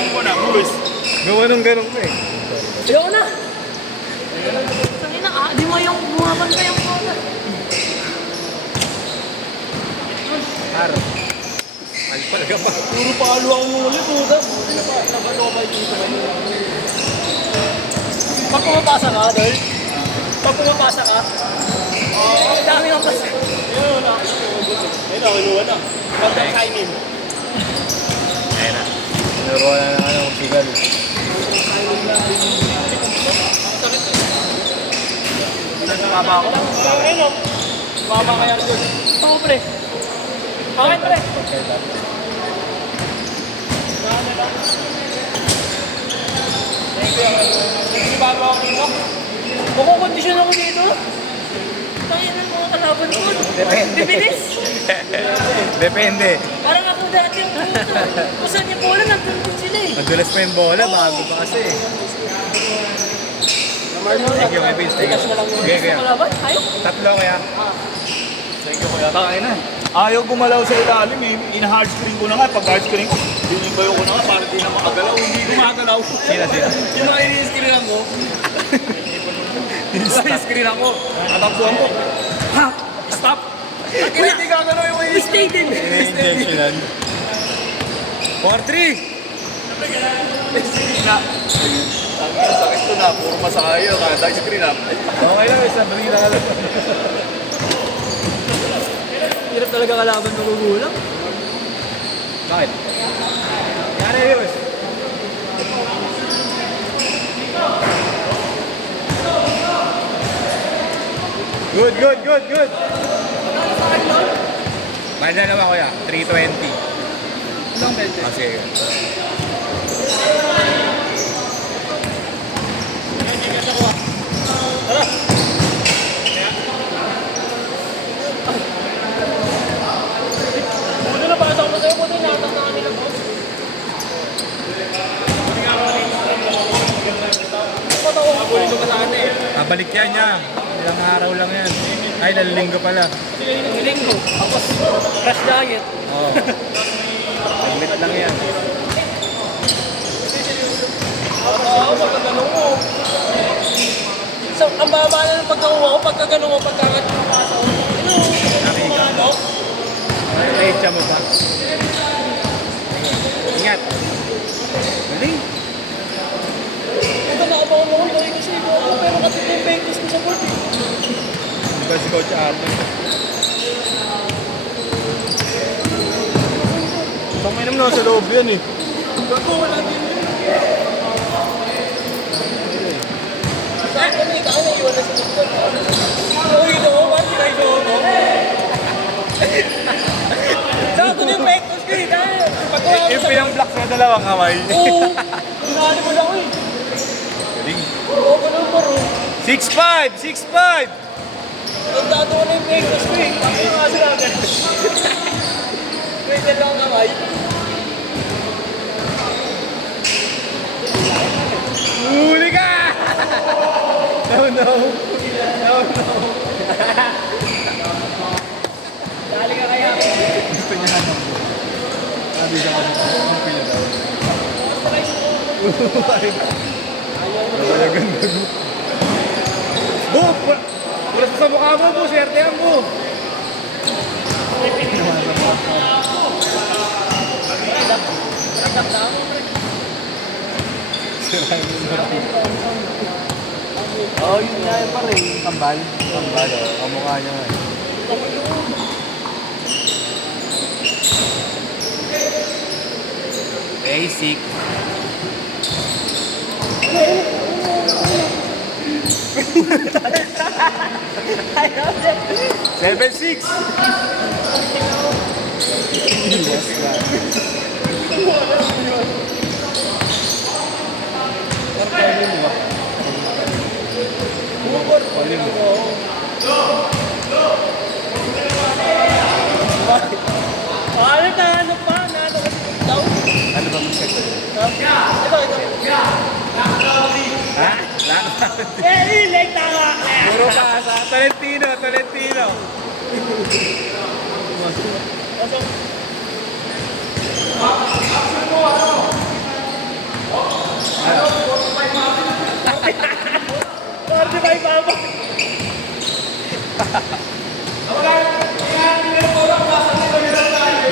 Yang mo na, Bruce. Gawa ng ganun ko eh. Ayoko na. Tangina ka, di mo yung bumaban pa yung bola. Aro. Ay, talaga pa. Puro palo ang muli, puta. Nabalo ka ba dito ba yun? Pag pumapasa ka, Dol? Pag pumapasa ka? Ang dami ng pasa. Ayun na. Ayun na, kinuha na. Pagka-timing. Ayun na. Naruha na ng ano, sigal. Baba ako. Ayun o. Baba kaya doon. Oo, pre. Bakit, pre? Bago ako dito. Makukondisyon ako dito. Tayo ng mga kalaban ko. Depende. Dibilis. Depende. Parang ako dati yung puto. Kung saan yung bola, nandun din sila eh. Madulas pa yung bola, bago pa kasi. Thank you, my Vince. Thank you. Tigas na lang yung Okay, kaya. kalaban. Ayaw. Tatlo kaya. Thank you, kuya. Takay na. Ayaw gumalaw sa ilalim eh. In-hard screen ko na nga. Pag hard screen ko, binibayo ko na nga para di na makagalaw. Hindi gumagalaw. Sila. Yung mga ini-screen ako. Ini-screen ako. Natakbuhan ko. Ha? Stop! Hindi gagalaw yung ini Stay din. Intentional. 4-3. na. Sakit ko na. Puro masakayo. Kada screen up. Okay lang, isa brila ka lang. Hirap talaga kalaban ng gugulang. Bakit? Yari yun. Good. Mahal na naman kuya, 320. Ilang beses? Kasi, Puno na pasok mo sa'yo. Puno na tatangan nila po. Pabuli ko pa sa atin. babalik yan niya. Ilang araw lang yan. Ay, ilang linggo pala. Linggo. Tapos, crash diet. Oo. Limit lang yan. Oo, pagkagano ko. So, ang baba na ng pagkakuha ko, pagkagano ko, pagkagat ko pasa ko. Nakika mo. Recha mo ba? Ingat. Galing. Ito nakabaw mo ko, dahil kasi ko ako, pero katito yung bengkos ko sa board. Di ba si Coach Arthur? Pangminom na sa loob yan eh. Bago, wala din yun. Sa akin, may tao na iwan na sa doktor. Uy, ito ko, ba't pinaiso ko? Sa akin yung bengkos ko eh, dahil pagkuha ko Yung sa... pinang-block sa dalawang kamay. Oo, pinali mo lang ko eh. Galing. Oo, ganun pa rin. 6'5". Nagdado ko na yung bengkos ko eh. Bakit yung aso namin? May dalawang kamay. Huli ka! No. Dali ka kaya. Gusto niya hanap mo. Sabi ka kasi kung pila daw. Ay, ganda mo. Bo! Wala sa mukha mo, Bo. Swertehan mo. Oo, yun nga yun pa rin. Kambal, oh. Ang mukha niya nga. Basic. Ayaw din. 7'6". Iwas lang. Ano na, ano pa? Ano kasi daw? Ano ba mag-check? Ito. Ha? Like tama. Puro pasa. Tolentino.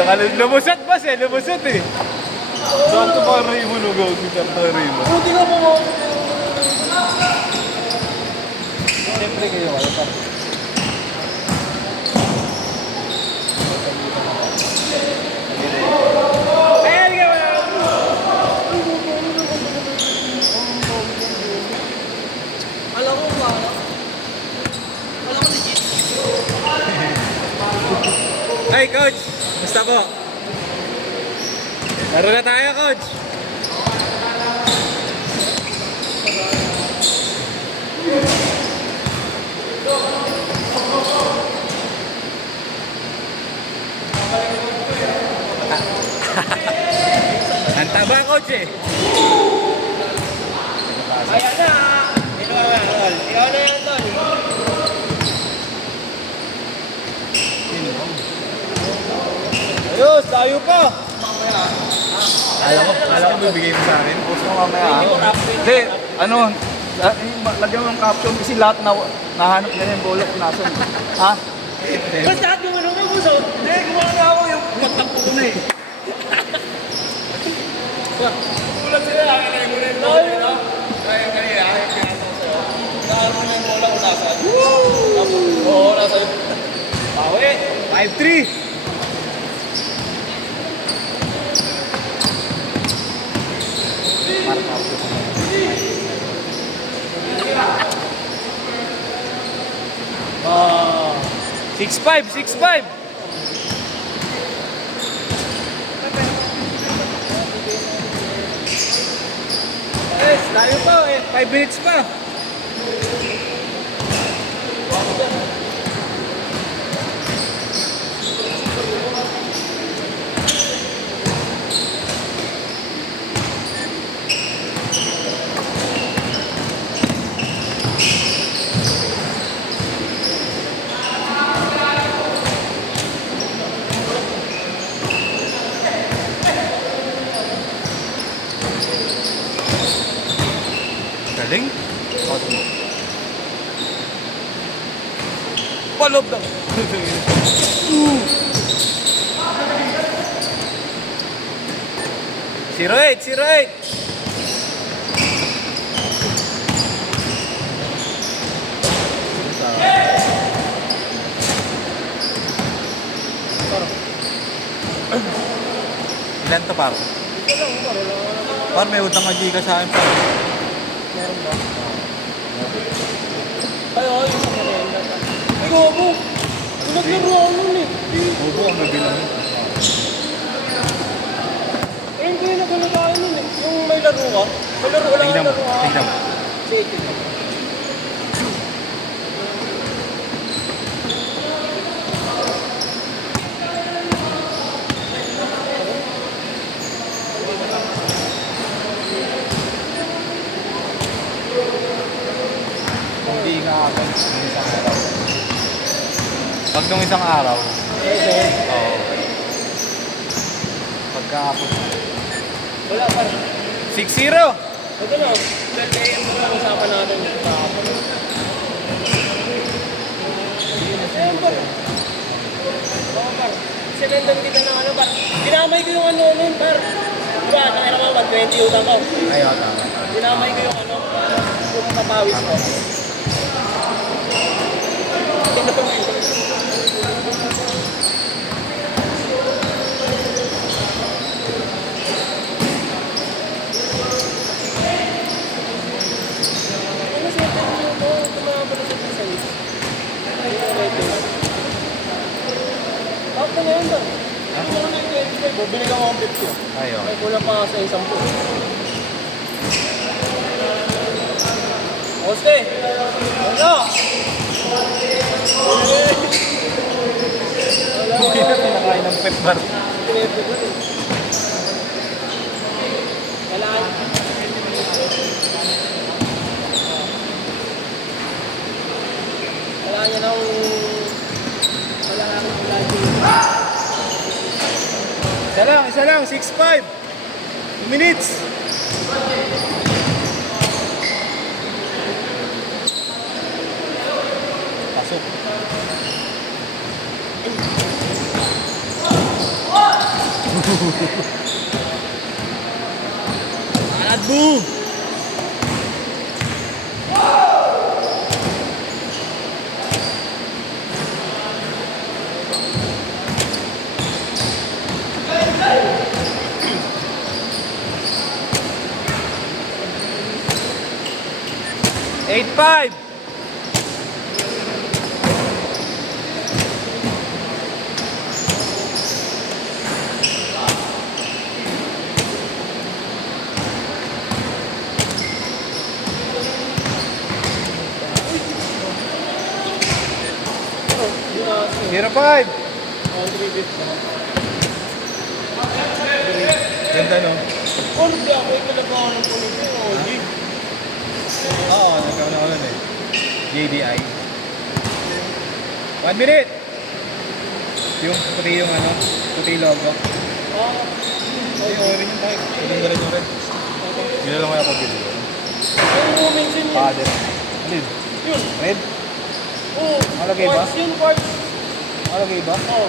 Lumusot boss eh, lumusot eh. Sakto pa Raymond, huwag sakto Raymond. Buti nga po mo. Siyempre kayo, wala pa. Ayan ka ba? Alam ko ba? Alam ko legit. Hey coach, basta po? Laro na tayo coach. Ang taba coach eh. Ayan na. Ikaw na yan, tol. Ikaw na yan, tol. Ayos, tayo pa. Alam ko bibigay mo sa akin. Post mo mamaya. Hindi, ano, lagyan mo ng caption kasi lahat na nahanap na yung bola kung nasan. Ha? Basta at yung ano mo, gusto. Hindi, gumana ako yung pagtakbo ko na eh. Tulad sila, akin na yung gunin. No? Kaya kanina, ayaw pinasok sa'yo. Nahanap mo na yung bola kung nasan. Oo, nasa yun. Bawi. 5-3. Ah. 6-5, 6-5. Yes, tayo pa eh. 5 minutes pa. Galing. Palob lang. Zero eight, 0-8. Ilan to par? Par, may utang ka Gcash sa akin par. Meron ba? Ay, oo, yung sa merenda. Ay, gobo. Naglaro ako nun eh. Obo ang nabilang. Eh, hindi nagano tayo nun eh. Yung may laro ka. May laro lang Tignan mo, laro ka. tignan mo. Sige, tignan mo. Hindi nga ako ng isang araw. Pag nung isang araw, oo. Pagkakapot. Wala pa. 6-0! Ito na, 12 AM na lang usapan natin yung kahapon. Ayun ba? Oo par. Sinendan kita ng ano par. Dinamay ko yung ano nun par. Diba, nakira mo ba, 20 utang ko. Ayaw, tama. Dinamay ko yung ano, yung papawis ko. Tingnan ko yun. Ano sa ito mo? Tumama na sa design. Ay, okay. Bakit na ngayon ba? Ano mo na yung 25? Bibili ka ako ang 50. Ayaw. Ay, kulang pa sa isang po. Oste! Ano? Hindi na pinakain ng pet bar. Kailangan. Kailangan niya ng... Kailangan ng lagi. Isa lang, 6-5. 2 minutes. Pasok. Alad mo! Eight five. Zero five. Ganda no? Ano ba ako? Ito na ba ako ng pulis? Oo, nagkaroon ako nun eh. JDI. 1 minute! Yung puti yung ano, puti logo. Ay, okay rin yung bike. Puting na rin yung red. Yun na lang kaya pag-video. Ano mo mention yun? Father. Alin? Yun. Red? Oo. Malagay ba? Parts yun, parts. Malagay ba? Oo.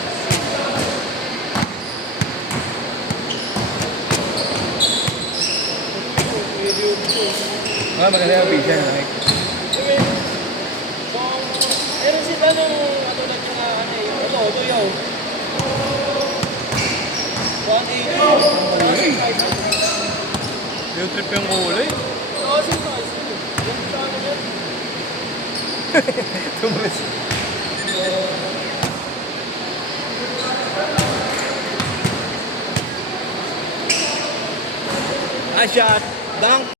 Maganda yung picture na like. So, meron sila nung katulad yung ano eh, yung todo yaw. 180. Yung trip yung kulay. Kasi guys, yung sa ano yan. Tumas. Ah, shot. Dunk.